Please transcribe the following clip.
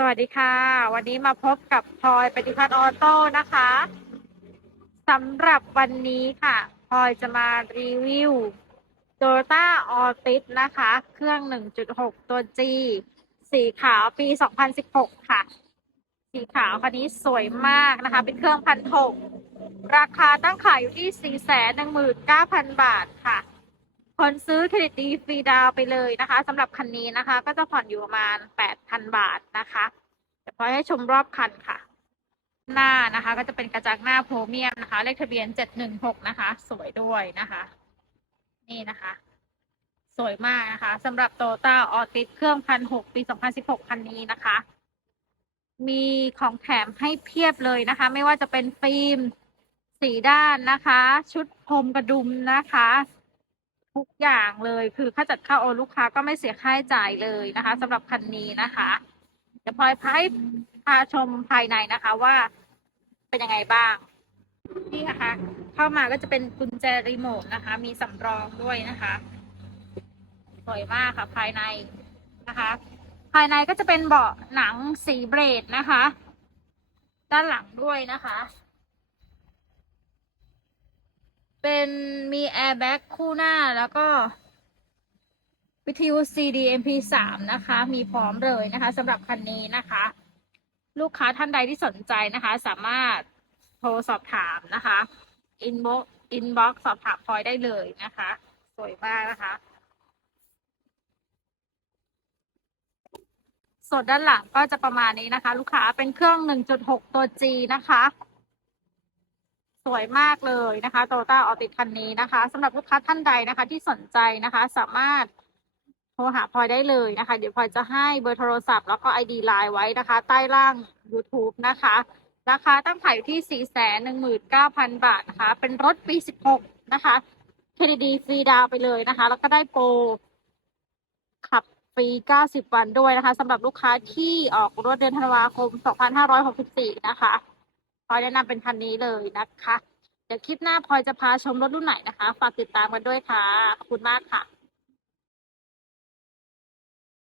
สวัสดีค่ะ วันนี้มาพบกับพลอยปฏิพัฒน์ออโต้นะคะสำหรับวันนี้ค่ะพลอยจะมารีวิว Toyota Altis นะคะ เครื่อง 1.6 ตัว G สีขาวปี 2016 ค่ะ สีขาวคันนี้สวยมากนะคะ เป็นเครื่องพันหกราคาตั้งขายอยู่ที่ 419,000 บาท คนซื้อเครดิตดีฟรีดาวไปเลยนะคะสำหรับคันนี้นะคะ ก็จะผ่อนอยู่ประมาณ 8,000 บาทนะคะเดี๋ยวพอให้ชมรอบคันค่ะ หน้านะคะก็จะเป็นกระจังหน้าโพรเมียมนะคะ เลขทะเบียน 716 นะคะ สวยด้วยนะคะ นี่นะคะ สวยมากนะคะสำหรับโตต้าออติสเครื่องพันหกปี 2016 คันนี้นะคะ มีของแถมให้เพียบเลยนะคะ ไม่ว่าจะเป็นฟิล์มสีด้านนะคะ ชุดพรมกระดุมนะคะ ทุกอย่างเลย คือค่าจัดเข้าโอลูกค้าก็ไม่เสียค่าใช้จ่ายเลยนะคะสำหรับคันนี้นะคะ เดี๋ยวพลอยพาพาชมภายในนะคะว่าเป็นยังไงบ้าง นี่นะคะ เข้ามาก็จะเป็นกุญแจรีโมทนะคะ มีสำรองด้วยนะคะสวยมากค่ะภายในนะคะ ภายในก็จะเป็นเบาะหนังสีเบรดนะคะ ด้านหลังด้วยนะคะ เป็นมีแอร์แบ็กคู่หน้าแล้วก็ วิทยุ CD MP3 นะคะ มีพร้อมเลยนะคะสำหรับคันนี้นะคะ ลูกค้าท่านใดที่สนใจนะคะ สามารถโทรสอบถามนะคะ inbox inbox สอบถามพลอยได้เลยนะคะ สวยมากนะคะส่วนด้านหลังก็จะประมาณนี้นะคะ ลูกค้าเป็นเครื่อง 1.6 ตัว G นะคะ วยมากเลยนะคะโตต้าออติคันนี้นะคะสำหรับลูกค้าท่านใดนะคะ ที่สนใจนะคะ สามารถโทรหาพลอยได้เลยนะคะ เดี๋ยวพลอยจะให้เบอร์โทรศัพท์แล้วก็ ID ไลน์ไว้นะคะ ใต้ล่าง YouTube นะคะ ราคาตั้งขายอยู่ที่ 419,000 บาทนะคะ เป็นรถปี 16 นะคะเครดิตฟรีดาวไปเลยนะคะ แล้วก็ได้โปรขับฟรี 90 วันด้วยนะคะสำหรับลูกค้าที่ออกรถเดือนธันวาคม 2564 นะคะ พลอยแนะนำเป็นคันนี้เลยนะคะ เดี๋ยวคลิปหน้าพลอยจะพาชมรถรุ่นไหนนะคะ ฝากติดตามกันด้วยค่ะ ขอบคุณมากค่ะ